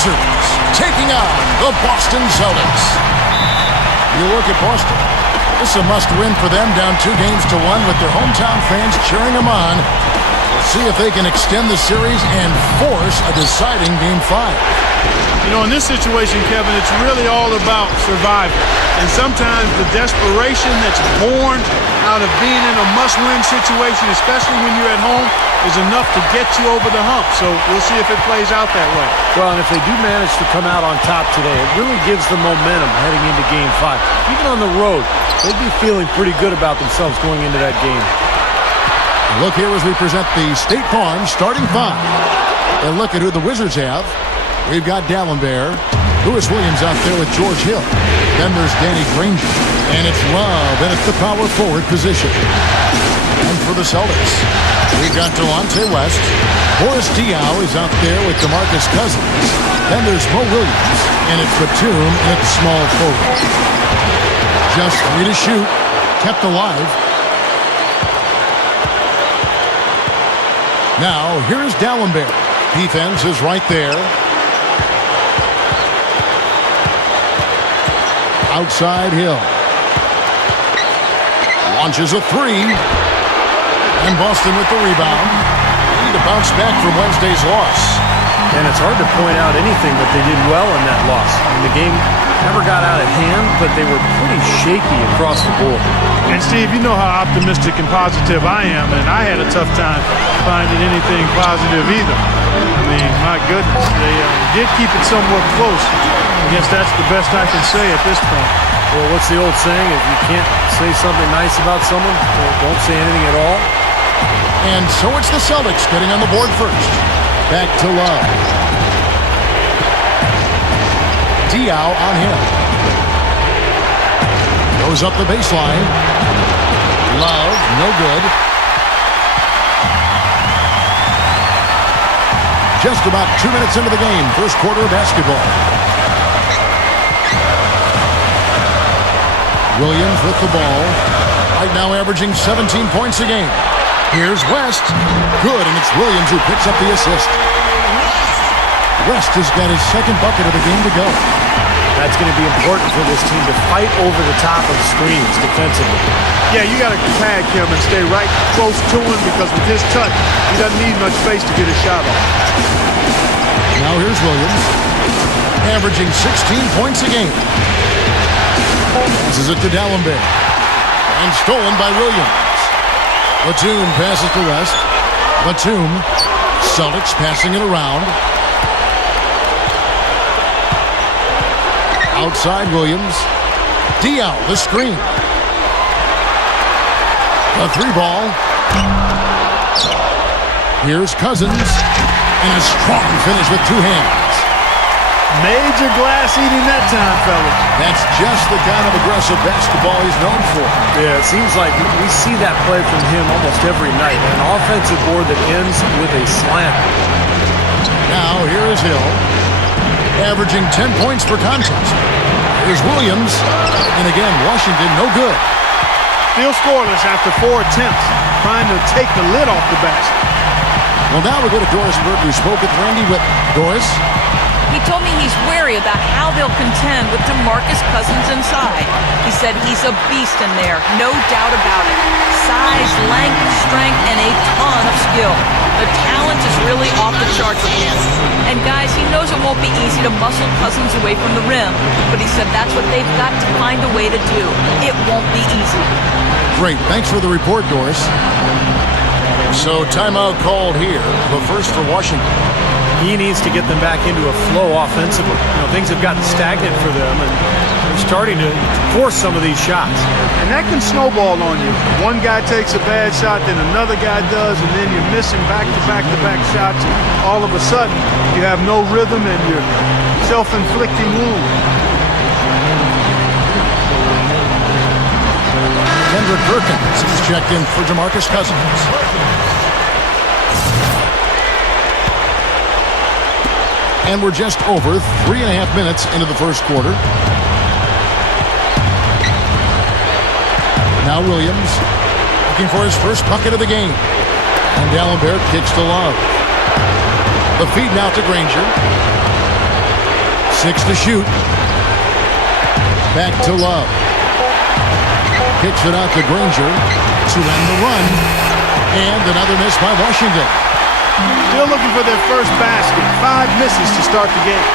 Wizards taking on the Boston Celtics. You look at Boston. This is a must-win for them, down 2-1 with their hometown fans cheering them on. We'll see if they can extend the series and force a deciding Game 5. You know, in this situation, Kevin, it's really all about survival. And sometimes the desperation that's born out of being in a must-win situation, especially when you're at home, is enough to get you over the hump. So we'll see if it plays out that way. Well, and if they do manage to come out on top today, it really gives them momentum heading into Game 5. Even on the road, they'd be feeling pretty good about themselves going into that game. Look here as we present the State Farm starting 5. And look at who the Wizards have. We've got D'Alembert, Lewis Williams out there with George Hill. Then there's Danny Granger. And it's Love, and it's the power forward position. And for the Celtics, we've got Delonte West. Boris Diaw is out there with DeMarcus Cousins. Then there's Mo Williams, and it's Batum, and it's small forward. Just 3 to shoot, kept alive. Now, here's D'Alembert. Defense is right there. Outside Hill. Launches a 3. And Boston with the rebound. They need to bounce back from Wednesday's loss. And it's hard to point out anything that they did well in that loss. The game never got out of hand, but they were pretty shaky across the board. And Steve, you know how optimistic and positive I am, and I had a tough time finding anything positive either. I mean, my goodness, they did keep it somewhat close. I guess that's the best I can say at this point. Well, what's the old saying? If you can't say something nice about someone, well, don't say anything at all. And so it's the Celtics getting on the board first. Back to Love. Diaw on him. Goes up the baseline. Love, no good. Just about 2 minutes into the game, first quarter of basketball. Williams with the ball. Right now averaging 17 points a game. Here's West. Good, and it's Williams who picks up the assist. West has got his second bucket of the game to go. That's going to be important for this team to fight over the top of the screens defensively. Yeah, you got to tag him and stay right close to him because with his touch, he doesn't need much space to get his shot off. Now here's Williams, averaging 16 points a game. This is it to D'Alembert. And stolen by Williams. Batum passes to West. Batum. Celtics passing it around. Outside Williams. Diaw, the screen. A 3-ball. Here's Cousins. And a strong finish with 2 hands. Major glass eating that time, fellas. That's just the kind of aggressive basketball he's known for. Yeah, it seems like we see that play from him almost every night. An offensive board that ends with a slam. Now here is Hill, averaging 10 points per contest. Here's Williams, and again, Washington no good. Still scoreless after 4 attempts, trying to take the lid off the basket. Well, now we go to Doris Burke, who spoke with Randy Whitten. Doris? He told me he's wary about how they'll contend with DeMarcus Cousins inside. He said he's a beast in there, no doubt about it. Size, length, strength, and a ton of skill. The talent is really off the charts with him. And guys, he knows it won't be easy to muscle Cousins away from the rim, but he said that's what they've got to find a way to do. It won't be easy. Great. Thanks for the report, Doris. So timeout called here, but first for Washington. He needs to get them back into a flow offensively. You know, things have gotten stagnant for them, and they're starting to force some of these shots. And that can snowball on you. One guy takes a bad shot, then another guy does, and then you're missing back-to-back-to-back shots. And all of a sudden, you have no rhythm and you're self-inflicting wound. Kendrick Perkins is checked in for DeMarcus Cousins. And we're just over 3.5 minutes into the first quarter. Now Williams looking for his first bucket of the game. And D'Alembert kicks to Love. The feed now to Granger. 6 to shoot. Back to Love. Kicks it out to Granger to end the run. And another miss by Washington. Still looking for their first basket. 5 misses to start the game.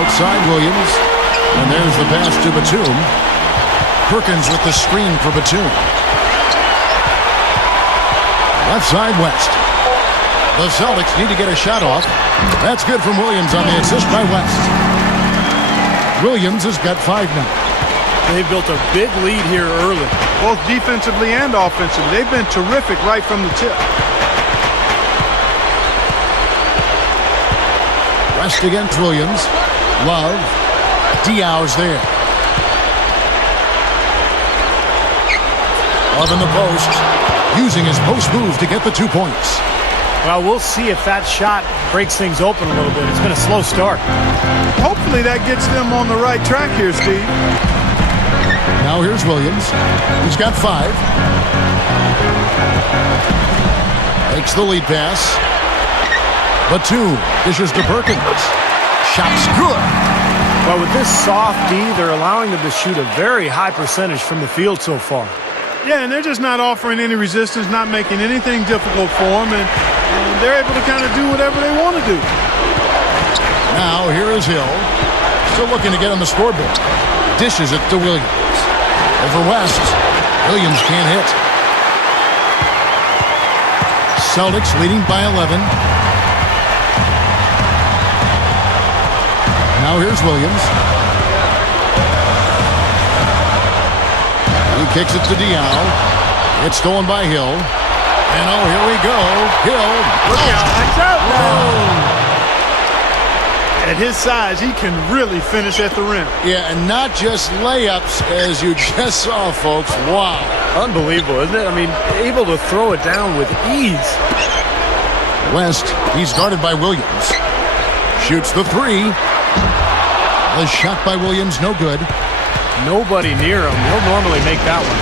Outside Williams. And there's the pass to Batum. Perkins with the screen for Batum. Left side West. The Celtics need to get a shot off. That's good from Williams on the assist by West. Williams has got 5 now. They've built a big lead here early. Both defensively and offensively. They've been terrific right from the tip. West against Williams. Love. Diaw's there. Love in the post. Using his post move to get the 2 points. Well, we'll see if that shot breaks things open a little bit. It's been a slow start. Hopefully that gets them on the right track here, Steve. Now here's Williams. He's got 5. Makes the lead pass. Batum dishes to Perkins. Shot's good. Well, with this soft D, they're allowing them to shoot a very high percentage from the field so far. Yeah, and they're just not offering any resistance, not making anything difficult for them, and they're able to kind of do whatever they want to do. Now here is Hill. Still looking to get on the scoreboard. Dishes it to Williams. Over West. Williams can't hit. Celtics leading by 11. Now here's Williams. He kicks it to Diaw. It's stolen by Hill. And oh, here we go. Hill. Look out. That's out. No. At his size, he can really finish at the rim. Yeah, and not just layups, as you just saw, folks. Wow. Unbelievable, isn't it? I mean, able to throw it down with ease. West, he's guarded by Williams. Shoots the 3. The shot by Williams, no good. Nobody near him. He'll normally make that one.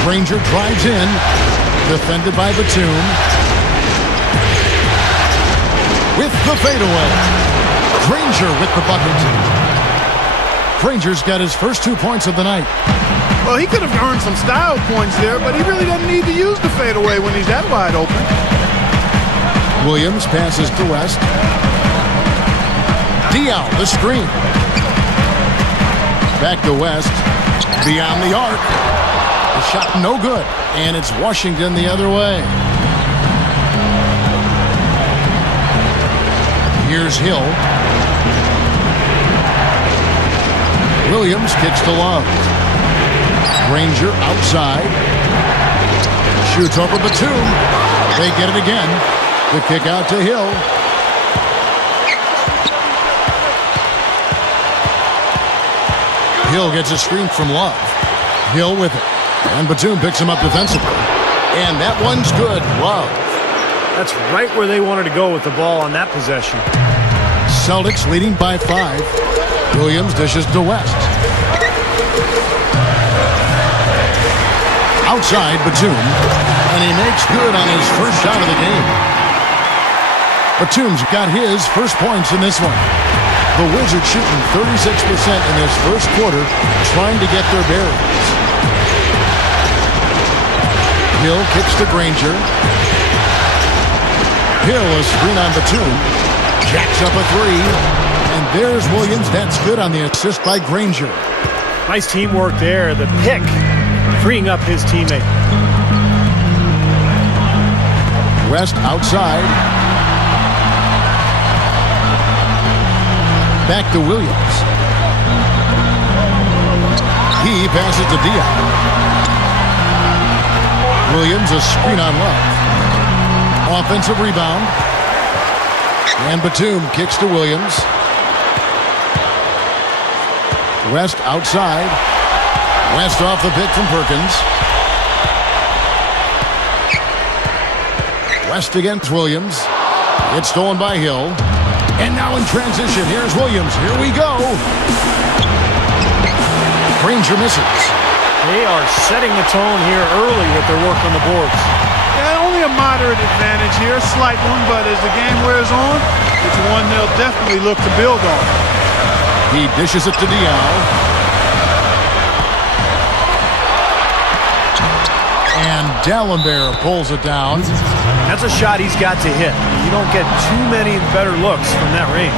Granger drives in. Defended by Batum. With the fadeaway. Granger with the bucket. Granger's got his first 2 points of the night. Well, he could have earned some style points there, but he really doesn't need to use the fadeaway when he's that wide open. Williams passes to West. Diaw, the screen. Back to West. Beyond the arc. The shot no good. And it's Washington the other way. Here's Hill. Williams kicks to Love. Granger outside. Shoots over Batum. They get it again. The kick out to Hill. Hill gets a screen from Love. Hill with it. And Batum picks him up defensively. And that one's good. Love. That's right where they wanted to go with the ball on that possession. Celtics leading by 5. Williams dishes to West. Outside Batum. And he makes good on his first shot of the game. Batum's got his first points in this one. The Wizards shooting 36% in this first quarter, trying to get their bearings. Hill kicks to Granger. Hill is screen on Batum. Jacks up a 3. And there's Williams. That's good on the assist by Granger. Nice teamwork there. The pick freeing up his teammate. West outside. Back to Williams. He passes to Diaw. Williams a screen on Love. Offensive rebound. And Batum kicks to Williams. West outside. West off the pick from Perkins. West against Williams. It's stolen by Hill. And now in transition, here's Williams. Here we go. Granger misses. They are setting the tone here early with their work on the boards. Yeah, only a moderate advantage here, a slight one, but as the game wears on, it's one they'll definitely look to build on. He dishes it to Diao. And Dallenberg pulls it down. That's a shot he's got to hit. You don't get too many better looks from that range.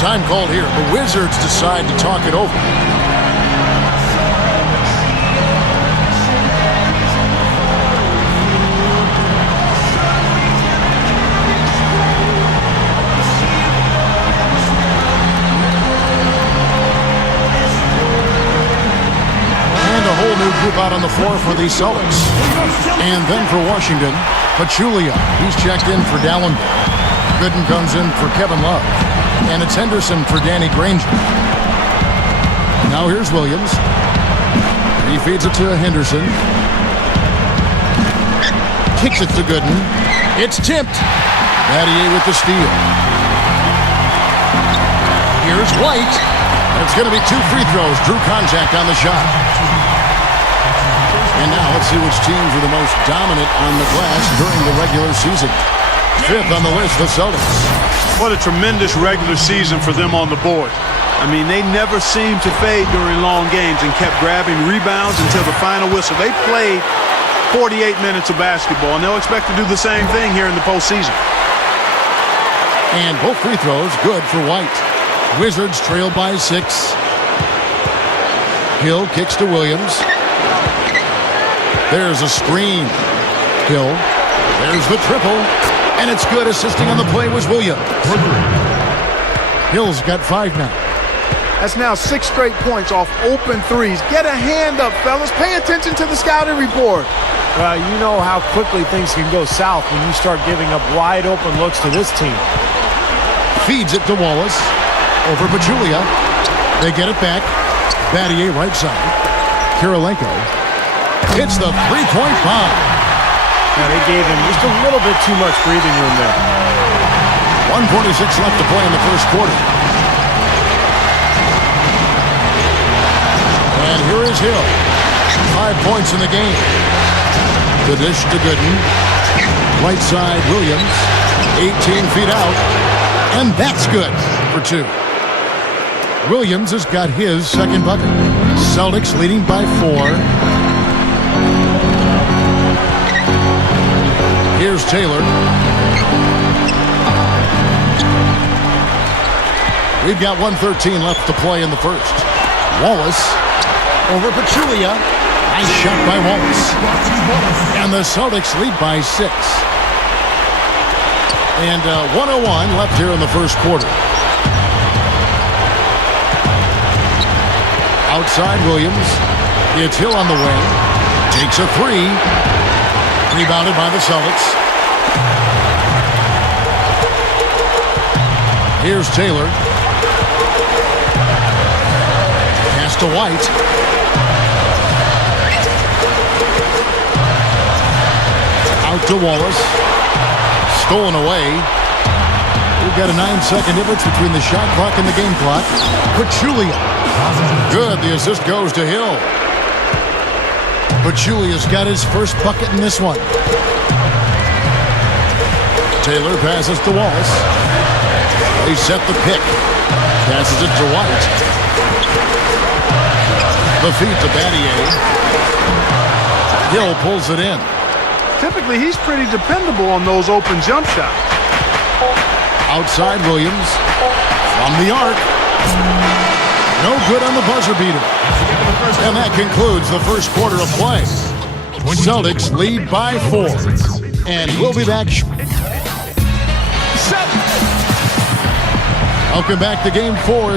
Time called here. The Wizards decide to talk it over. New group out on the floor for the Celtics. And then for Washington, Pachulia. He's checked in for Dallenberg. Gooden comes in for Kevin Love. And it's Henderson for Danny Granger. Now here's Williams. He feeds it to Henderson. Kicks it to Gooden. It's tipped. Battier with the steal. Here's White. It's going to be 2 free throws. Drew contact on the shot. And now let's see which teams are the most dominant on the glass during the regular season. 5th on the list, the Celtics. What a tremendous regular season for them on the board. I mean, they never seemed to fade during long games and kept grabbing rebounds until the final whistle. They played 48 minutes of basketball, and they'll expect to do the same thing here in the postseason. And both free throws good for White. Wizards trail by 6. Hill kicks to Williams. There's a screen. Hill. There's the triple. And it's good. Assisting on the play was Williams. Hill's got 5 now. That's now 6 straight points off open threes. Get a hand up, fellas. Pay attention to the scouting report. Well, you know how quickly things can go south when you start giving up wide open looks to this team. Feeds it to Wallace. Over Pachulia. They get it back. Battier right side. Kirilenko. It's the 3-point bomb. Now they gave him just a little bit too much breathing room there. 1:46 left to play in the first quarter. And here is Hill. 5 points in the game. The dish to Gooden. Right side, Williams. 18 feet out. And that's good for 2. Williams has got his second bucket. Celtics leading by 4. Here's Taylor. We've got 1:13 left to play in the first. Wallace over Pachulia. Nice shot by Wallace. And the Celtics lead by 6. And 1:01 left here in the first quarter. Outside Williams. It's Hill on the wing. Takes a 3. Rebounded by the Celtics. Here's Taylor. Pass to White. Out to Wallace. Stolen away. We've got a 9-second difference between the shot clock and the game clock. Pachulia. Good. The assist goes to Hill. Pachulia's got his first bucket in this one. Taylor passes to Wallace. They set the pick. Passes it to White. The feed to Battier. Hill pulls it in. Typically, he's pretty dependable on those open jump shots. Outside Williams. From the arc. No good on the buzzer beater. And that concludes the first quarter of play. Celtics lead by 4. And we'll be back. Welcome back to Game 4.